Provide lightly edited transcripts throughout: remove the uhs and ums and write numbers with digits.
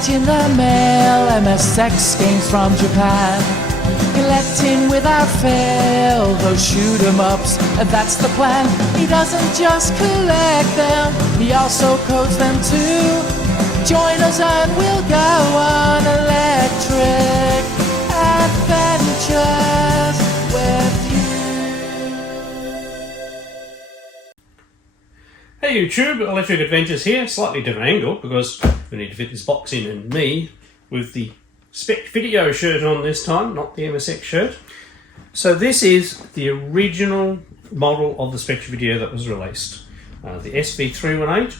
package in the mail, MSX games from Japan. Collecting without fail those shoot 'em ups, and that's the plan. He doesn't just collect them, he also codes them too. Join us and we'll go on electric adventures with you. Hey YouTube, Electric Adventures here. Slightly different angle because we need to fit this box in, and me with the Spectravideo shirt on this time, not the MSX shirt. So this is the original model of the Spectravideo that was released, the SV-318.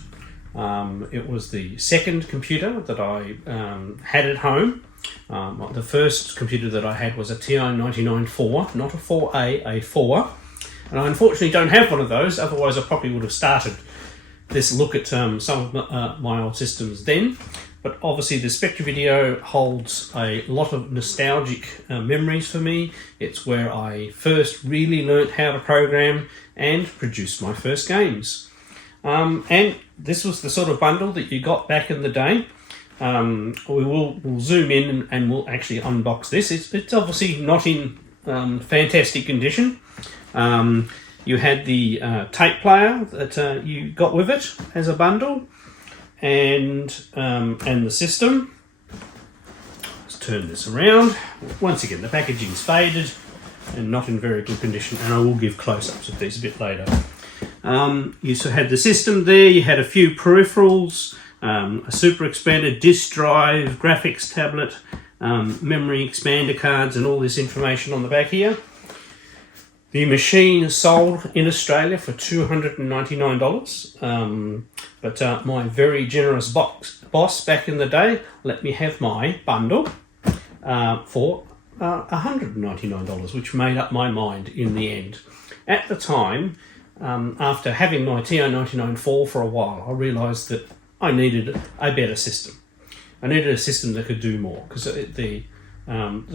It was the second computer that I had at home. The first computer that I had was a TI-99-4, not a 4A, a 4. And I unfortunately don't have one of those, otherwise I probably would have started this look at some of my old systems then. But obviously the Spectravideo holds a lot of nostalgic memories for me. It's where I first really learnt how to program and produce my first games. And this was the sort of bundle that you got back in the day. We'll zoom in and we'll actually unbox this. It's obviously not in fantastic condition. You had the tape player that you got with it as a bundle, and the system. Let's turn this around. Once again, the packaging's faded and not in very good condition, and I will give close-ups of these a bit later. You also had the system there. You had a few peripherals, a super expander disk drive, graphics tablet, memory expander cards, and all this information on the back here. The machine is sold in Australia for $299, but my very generous boss back in the day let me have my bundle for $199, which made up my mind in the end. At the time, after having my TI-99-4 for a while, I realised that I needed a better system. I needed a system that could do more, because the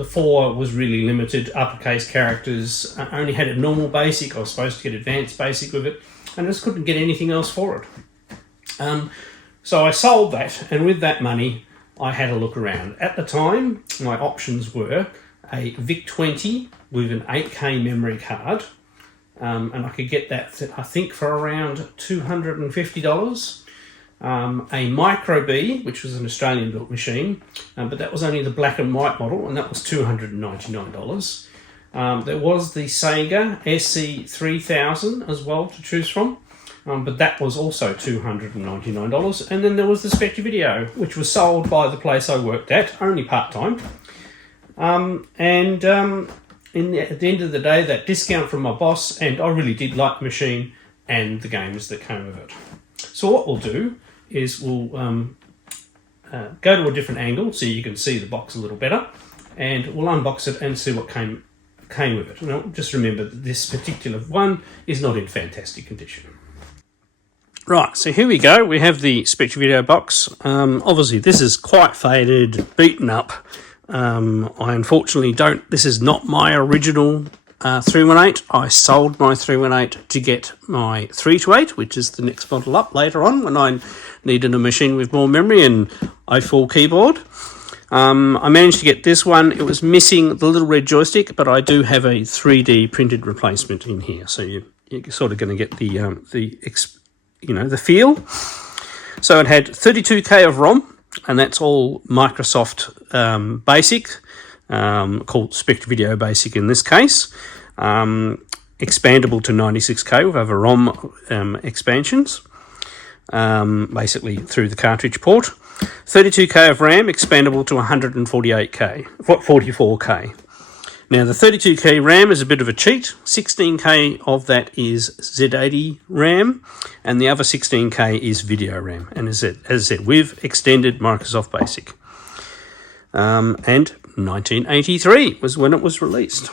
4 was really limited, uppercase characters. I only had a normal basic. I was supposed to get advanced basic with it, and I just couldn't get anything else for it. So I sold that, and with that money, I had a look around. At the time, my options were a VIC-20 with an 8K memory card, and I could get that, I think, for around $250. A Micro B, which was an Australian built machine, but that was only the black and white model, and that was $299. There was the Sega SC-3000 as well to choose from, but that was also $299. And then there was the Spectravideo, which was sold by the place I worked at, only part-time. At the end of the day, that discount from my boss, and I really did like the machine and the games that came with it. So what we'll do is we'll go to a different angle so you can see the box a little better, and we'll unbox it and see what came with it. Now, just remember that this particular one is not in fantastic condition. Right, so here we go. We have the Spectravideo box. Obviously, this is quite faded, beaten up. I unfortunately this is not my original 318. I sold my 318 to get my 328, which is the next model up later on when I needed a machine with more memory and a full keyboard. I managed to get this one. It was missing the little red joystick, but I do have a 3D printed replacement in here, so you're sort of going to get the feel. So it had 32K of ROM, and that's all Microsoft Basic, called Spectravideo Basic in this case. Expandable to 96K with other ROM expansions, basically through the cartridge port. 32K of RAM, expandable to 44K. Now the 32K RAM is a bit of a cheat. 16K of that is Z80 RAM, and the other 16K is video RAM. And as I said, with extended Microsoft Basic. And 1983 was when it was released.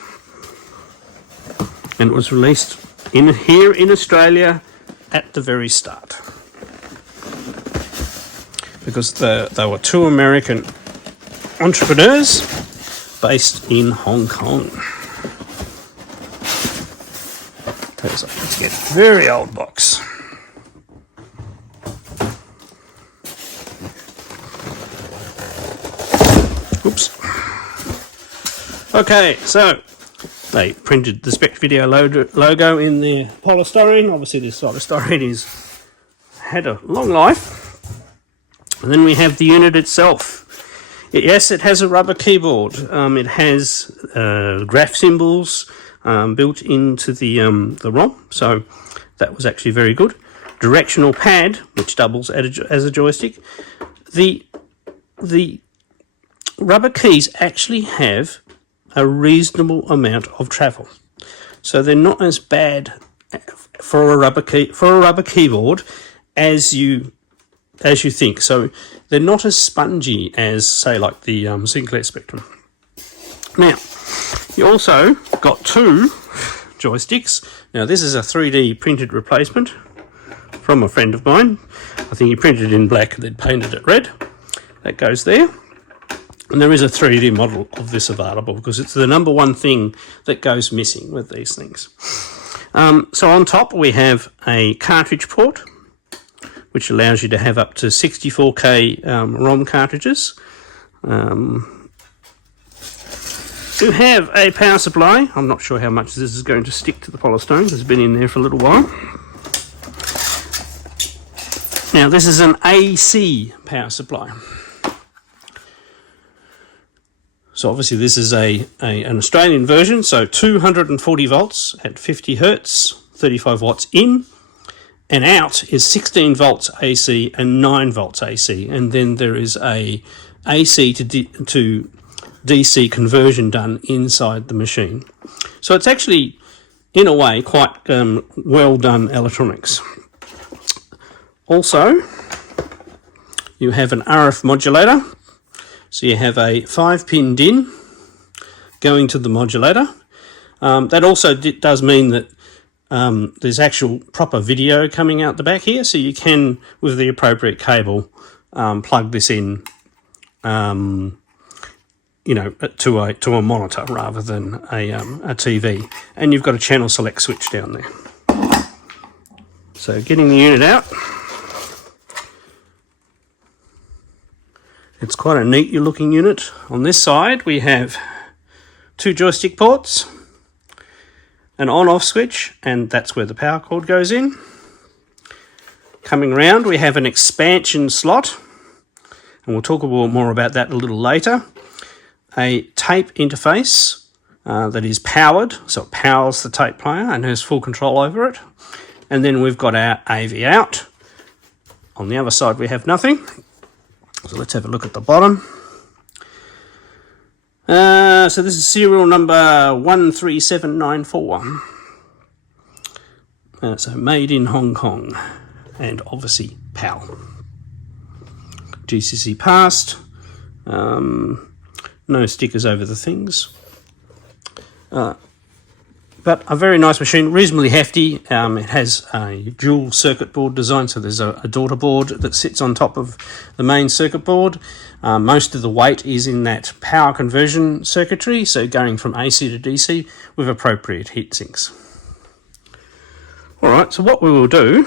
And it was released here in Australia at the very start, because they were two American entrepreneurs based in Hong Kong. Let's get a very old box. Okay, so they printed the Spectravideo logo in their polystyrene. Obviously this polystyrene has had a long life. And then we have the unit itself. Yes, it has a rubber keyboard. It has graph symbols built into the ROM, so that was actually very good. Directional pad, which doubles as a joystick. The rubber keys actually have a reasonable amount of travel, so they're not as bad for a rubber keyboard as you think. So they're not as spongy as, say, like the Sinclair Spectrum. Now, you also got two joysticks. Now, this is a 3D printed replacement from a friend of mine. I think he printed it in black and then painted it red. That goes there. And there is a 3D model of this available because it's the number one thing that goes missing with these things. So on top we have a cartridge port, which allows you to have up to 64K ROM cartridges. You have a power supply. I'm not sure how much this is going to stick to the polystyrene. It's been in there for a little while. Now this is an AC power supply. So obviously this is an Australian version, so 240 volts at 50 hertz, 35 watts in, and out is 16 volts AC and 9 volts AC, and then there is a AC to DC conversion done inside the machine. So it's actually, in a way, quite well done electronics. Also, you have an RF modulator. So you have a 5-pin DIN going to the modulator. That also does mean that there's actual proper video coming out the back here, so you can, with the appropriate cable, plug this in, to a monitor rather than a TV. And you've got a channel select switch down there. So getting the unit out. It's quite a neat looking unit. On this side we have two joystick ports, an on-off switch, and that's where the power cord goes in. Coming around we have an expansion slot, and we'll talk more about that a little later. A tape interface that is powered, so it powers the tape player and has full control over it. And then we've got our AV out. On the other side we have nothing. So let's have a look at the bottom. So this is serial number 13794. So made in Hong Kong, and obviously PAL. GCC passed. No stickers over the things. But a very nice machine, reasonably hefty. It has a dual circuit board design, so there's a daughter board that sits on top of the main circuit board. Most of the weight is in that power conversion circuitry, so going from AC to DC with appropriate heat sinks. Alright, so what we will do,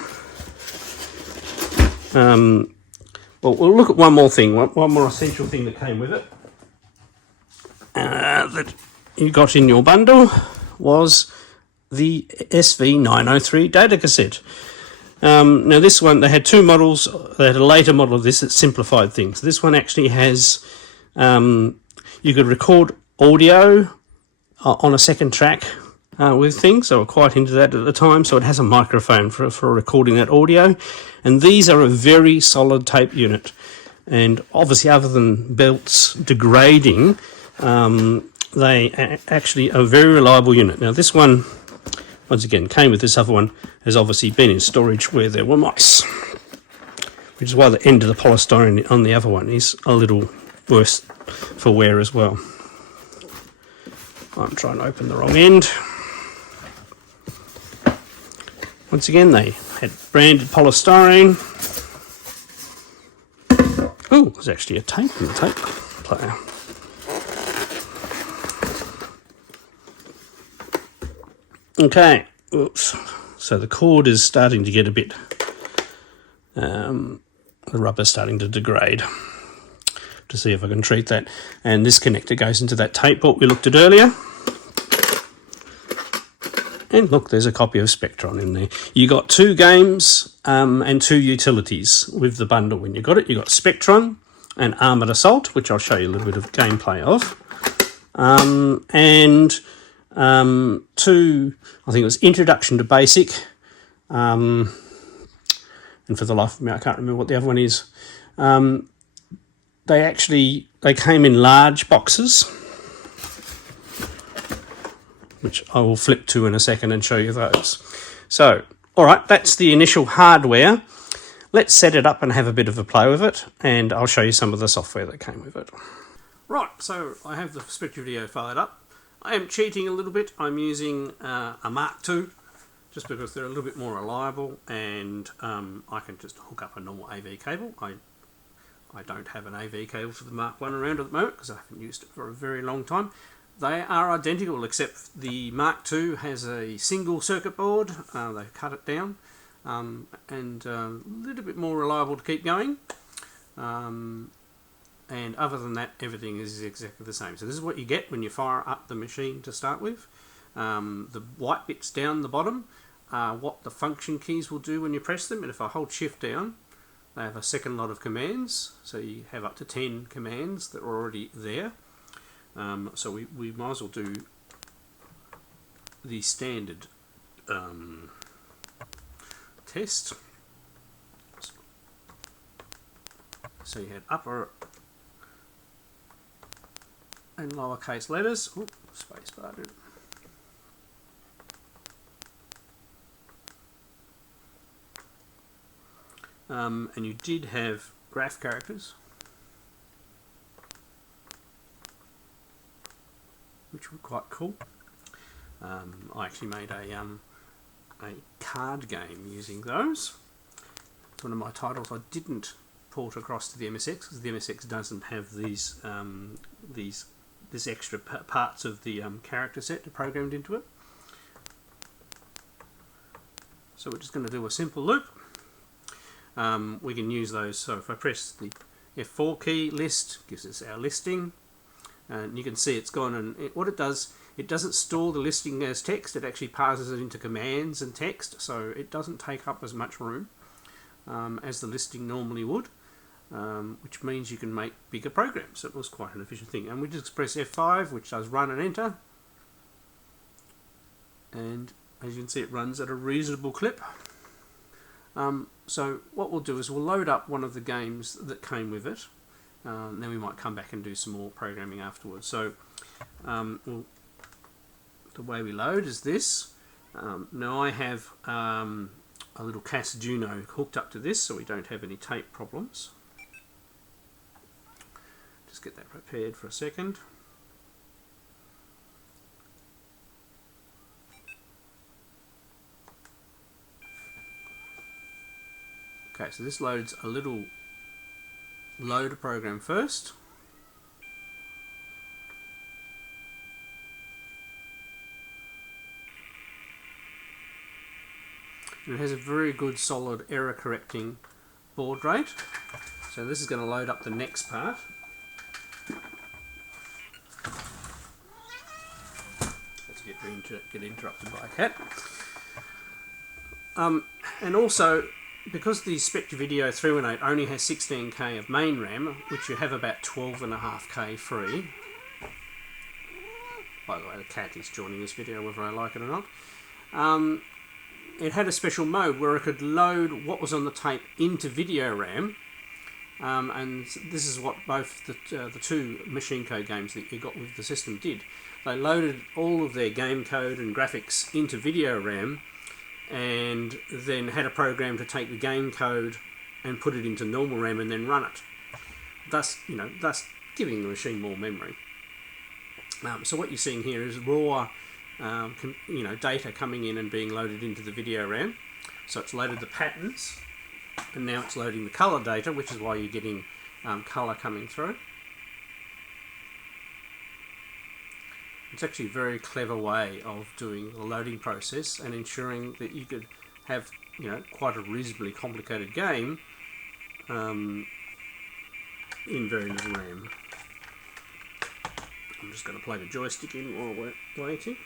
we'll look at one more thing, one more essential thing that came with it, that you got in your bundle, was the SV-903 data cassette. Now this one, they had two models. They had a later model of this that simplified things. This one actually has, you could record audio on a second track with things. So we're quite into that at the time. So it has a microphone for recording that audio. And these are a very solid tape unit. And obviously, other than belts degrading, they actually are a very reliable unit. Now this one, once again, came with this other one, has obviously been in storage where there were mice, which is why the end of the polystyrene on the other one is a little worse for wear as well. I'm trying to open the wrong end. Once again, they had branded polystyrene. Oh, there's actually a tape in the tape player. Okay, oops. So the cord is starting to get a bit, the rubber's starting to degrade. to see if I can treat that. And this connector goes into that tape port we looked at earlier. And look, there's a copy of Spectron in there. You got 2 games and 2 utilities with the bundle when you got it. You got Spectron and Armoured Assault, which I'll show you a little bit of gameplay of. And 2, I think it was Introduction to Basic. And for the life of me, I can't remember what the other one is. They came in large boxes, which I will flip to in a second and show you those. So, all right, that's the initial hardware. Let's set it up and have a bit of a play with it, and I'll show you some of the software that came with it. Right, so I have the Spectravideo fired up. I am cheating a little bit. I'm using a Mark II, just because they're a little bit more reliable, and I can just hook up a normal AV cable. I don't have an AV cable for the Mark I around at the moment, because I haven't used it for a very long time. They are identical, except the Mark II has a single circuit board. They've cut it down, and a little bit more reliable to keep going. And other than that, everything is exactly the same. So this is what you get when you fire up the machine to start with. The white bits down the bottom are what the function keys will do when you press them. And if I hold shift down, they have a second lot of commands. So you have up to 10 commands that are already there. So we might as well do the standard test. So you had upper and lowercase letters. Ooh, space bar. And you did have graph characters, which were quite cool. I actually made a card game using those. It's one of my titles I didn't port across to the MSX, because the MSX doesn't have these this extra parts of the character set programmed into it. So we're just going to do a simple loop. We can use those. So if I press the F4 key, list gives us our listing, and you can see it's gone. And what it does, it doesn't store the listing as text. It actually parses it into commands and text, so it doesn't take up as much room as the listing normally would. Which means you can make bigger programs. So it was quite an efficient thing. And we just press F5, which does run and enter. And as you can see, it runs at a reasonable clip. So what we'll do is we'll load up one of the games that came with it. And then we might come back and do some more programming afterwards. So the way we load is this. Now I have a little Casduino hooked up to this, so we don't have any tape problems. Just get that prepared for a second. Okay, so this loads a little loader program first. And it has a very good solid error correcting baud rate. So this is going to load up the next part. Get interrupted by a cat. And also, because the Spectravideo 318 only has 16K of main RAM, which you have about 12.5K free. By the way, the cat is joining this video whether I like it or not. It had a special mode where it could load what was on the tape into video RAM. And this is what both the two machine code games that you got with the system did. They loaded all of their game code and graphics into video RAM, and then had a program to take the game code and put it into normal RAM and then run it. Thus giving the machine more memory. So what you're seeing here is raw, data coming in and being loaded into the video RAM. So it's loaded the patterns, and now it's loading the color data, which is why you're getting color coming through. It's actually a very clever way of doing the loading process and ensuring that you could have, quite a reasonably complicated game in very little RAM. I'm just going to plug a joystick in while we're waiting.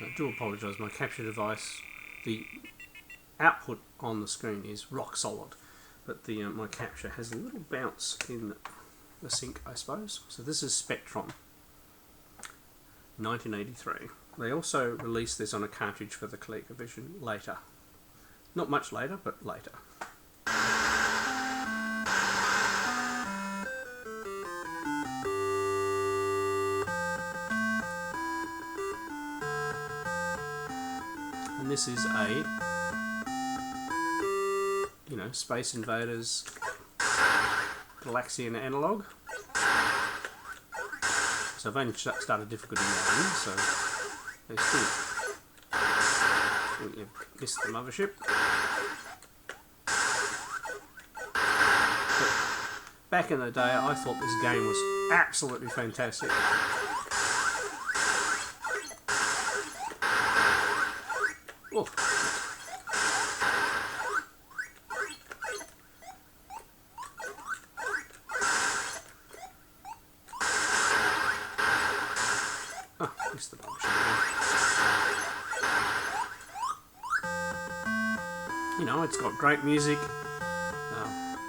I do apologise, my capture device, the output on the screen is rock solid, but the my capture has a little bounce in the sync, I suppose. So this is Spectron, 1983. They also released this on a cartridge for the ColecoVision later. Not much later, but later. And this is a, you know, Space Invaders Galaxian analog. So I've only started difficulty 9, so they still you've missed the mothership. But back in the day, I thought this game was absolutely fantastic. Oh. Oh, missed the bunch. You know, it's got great music,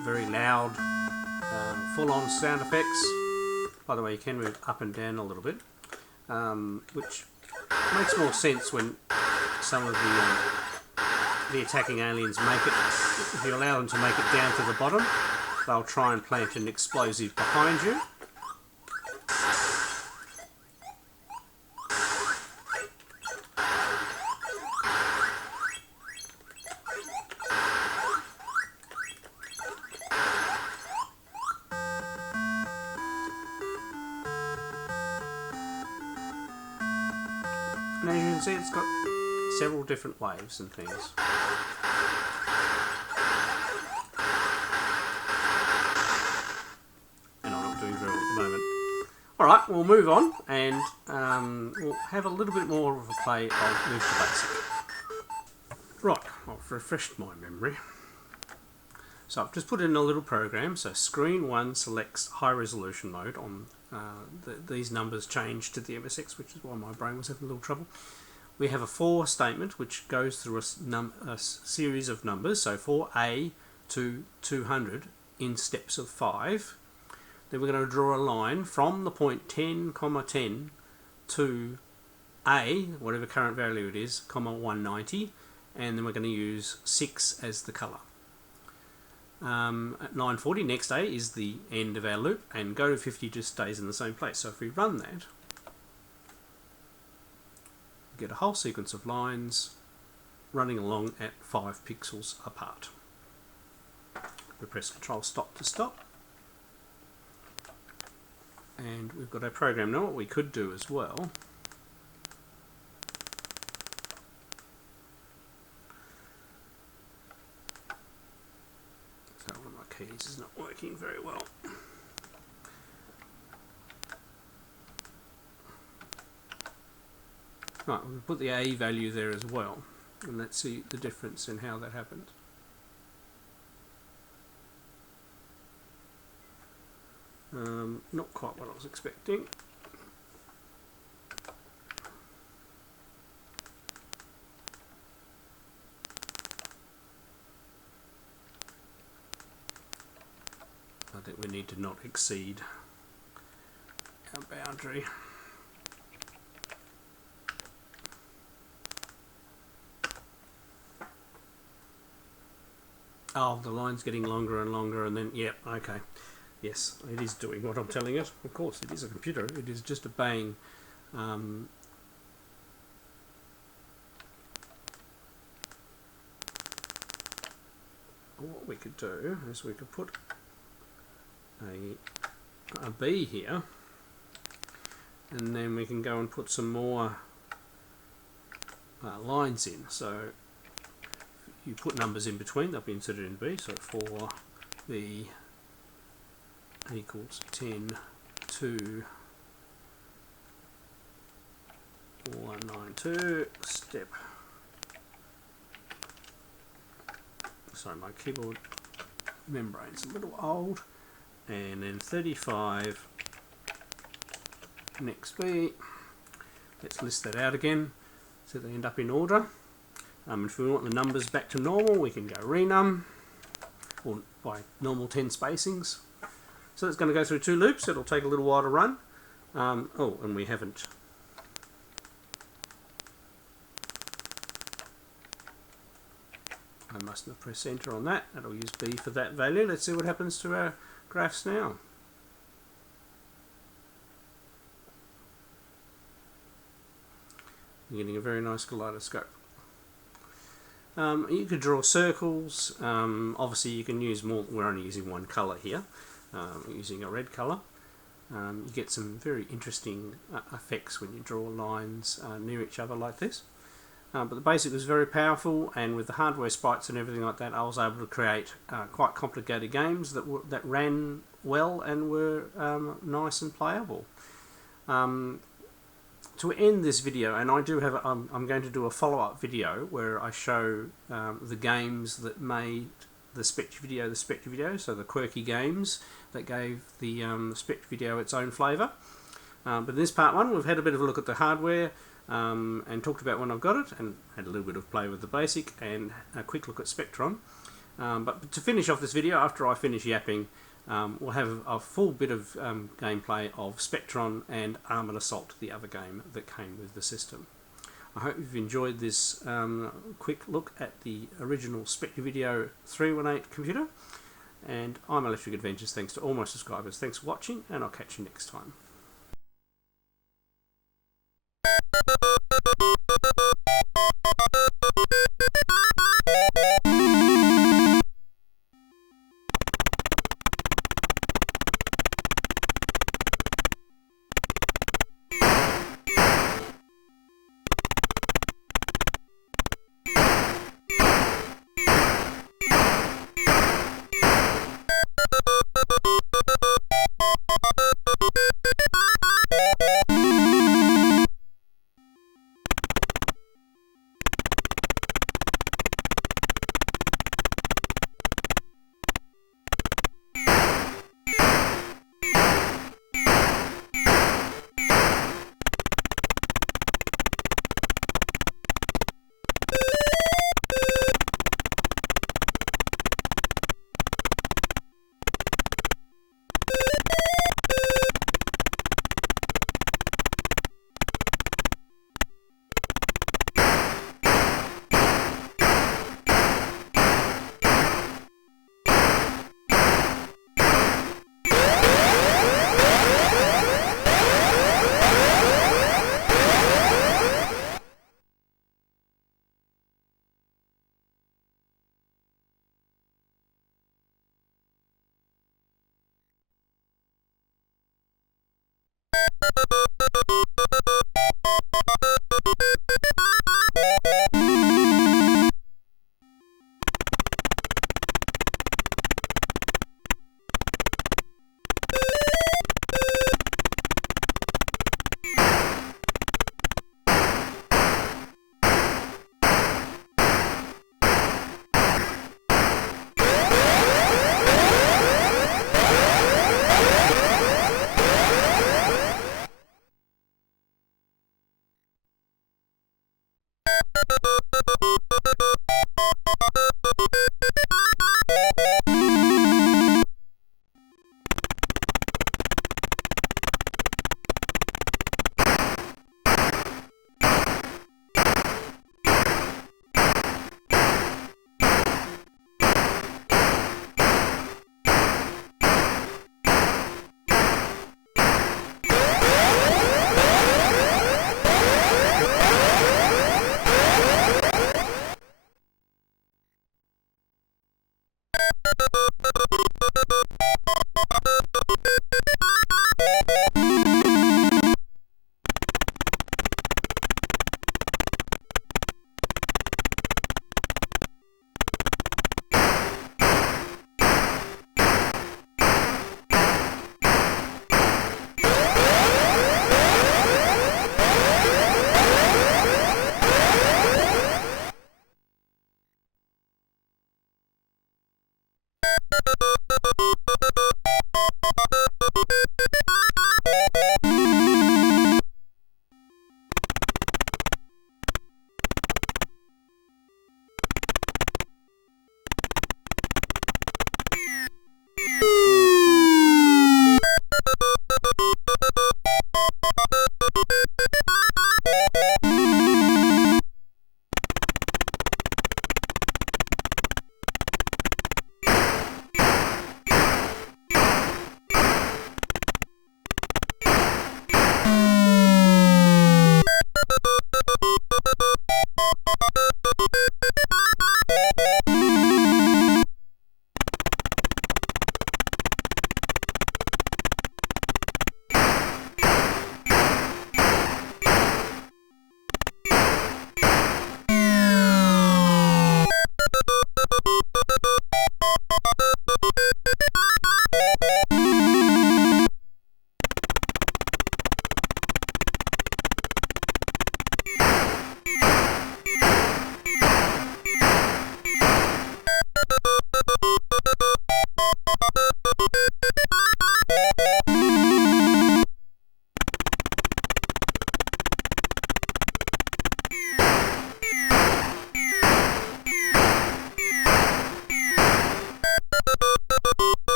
very loud, full-on sound effects. By the way, you can move up and down a little bit, which makes more sense when some of the attacking aliens make it. If you allow them to make it down to the bottom, they'll try and plant an explosive behind you. And as you can see, it's got several different waves and things. And I'm not doing very well at the moment. Alright, we'll move on and we'll have a little bit more of a play of Move to Basic. Right, I've refreshed my memory. So I've just put in a little program. So screen 1 selects high resolution mode on these numbers change to the MSX, which is why my brain was having a little trouble. We have a for statement which goes through a series of numbers, so for A to 200 in steps of 5. Then we're going to draw a line from the point 10, 10 to A, whatever current value it is, 190, and then we're going to use 6 as the colour. At 940, next A is the end of our loop, and go to 50 just stays in the same place. So if we run that, we get a whole sequence of lines running along at 5 pixels apart. We press Control Stop to stop, and we've got our program. Now what we could do as well, keys is not working very well. Right, we'll put the A value there as well, and let's see the difference in how that happened. Not quite what I was expecting. I think we need to not exceed our boundary. Oh, the line's getting longer and longer, and then, yep, okay. Yes, it is doing what I'm telling it. Of course, it is a computer. It is just obeying what we could do is we could put a B here, and then we can go and put some more lines in. So you put numbers in between, they'll be inserted in B. So for the equals 10 to 192 step. Sorry, my keyboard membrane's a little old. And then 35 next beat. Let's list that out again so they end up in order. If we want the numbers back to normal, we can go renum, or by normal 10 spacings. So it's going to go through 2 loops. It'll take a little while to run. Oh, and we haven't. I mustn't have pressed enter on that. That'll use B for that value. Let's see what happens to our graphs now. You're getting a very nice kaleidoscope. You could draw circles. Obviously you can use more. We're only using one colour here. Using a red colour. You get some very interesting effects when you draw lines near each other like this. But the basic was very powerful, and with the hardware sprites and everything like that, I was able to create quite complicated games that ran well and were nice and playable. To end this video, and I do have, I'm going to do a follow-up video where I show the games that made the Spectravideo, so the quirky games that gave the Spectravideo its own flavour. But in this part 1, we've had a bit of a look at the hardware, and talked about when I've got it, and had a little bit of play with the basic, and a quick look at Spectron. But to finish off this video, after I finish yapping, we'll have a full bit of gameplay of Spectron and Armoured Assault, the other game that came with the system. I hope you've enjoyed this quick look at the original Spectravideo 318 computer, and I'm Electric Adventures. Thanks to all my subscribers. Thanks for watching, and I'll catch you next time.